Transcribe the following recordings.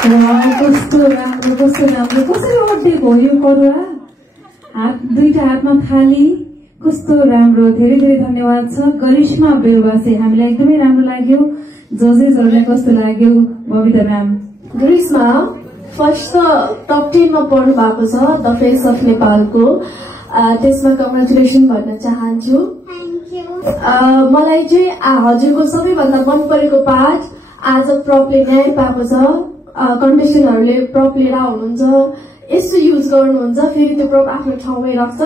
कस्तो राम्रो कसरी अड्डेको यो करुवा हात दुईटा हातमा थाली कस्तो राम्रो धेरै धेरै धन्यवाद छ गरिश्मा बेलवासी हामीलाई एकदमै राम्रो लाग्यो जजेसहरुलाई कस्तो लाग्यो बबिता म्याम गरिश्मा फर्स्ट टप 10 मा पढ्नु भएको छ द फेस अफ नेपालको त्यसमा कङ्ग्रेचुलेसन भन्न चाहन्छु मलाई चाहिँ हजुरको सबैभन्दा मन परेको पार्ट आज प्रपले न्याय पाएको छ कन्टेस्टेन्टहरुले प्रप लिएर आउनुहुन्छ यस्तो युज गर्नुहुन्छ फेरि त्यो प्रप आफ्नो ठाउँमै राख्छ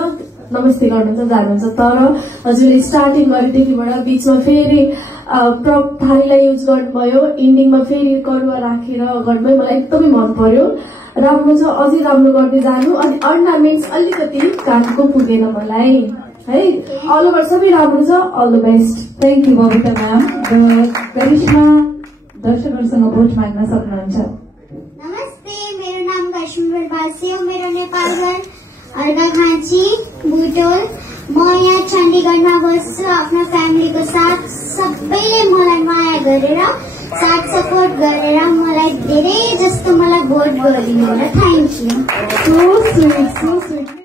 नमस्ते गर्नुहुन्छ जानुहुन्छ तर हजुरले स्टार्टिङ गरेदेखिबाट बीचमा फेरि प्रप थालीलाई युज गर्नुभयो एन्डिङमा फेरि करुवा राखेर गर्नुभयो मलाई एकदमै मन पर्यो राम्रो छ अझै राम्रो गर्दै जानु अनि अर्नामेन्ट्स अलिकति काठको पुगेन मलाई है अल ओभर सबै राम्रो छ all the best thank you Babita ma'am Garishma दर्शकहरुसँग भोट माग्न सक्नुहुन्छ नमस्ते मेरो नाम गरिश्मा बेलवासी हो मेरो नेपाल घर अर्घाखाँची बुटोल म यहाँ चण्डीगढमा बस्छु आफ्नो फ्यामिलीको साथ सबैले मलाई माया गरेर साथ सपोर्ट गरेर मलाई धेरै जस्तो मलाई भोट गरिदिनु होला थ्यांक यू सो स्वीट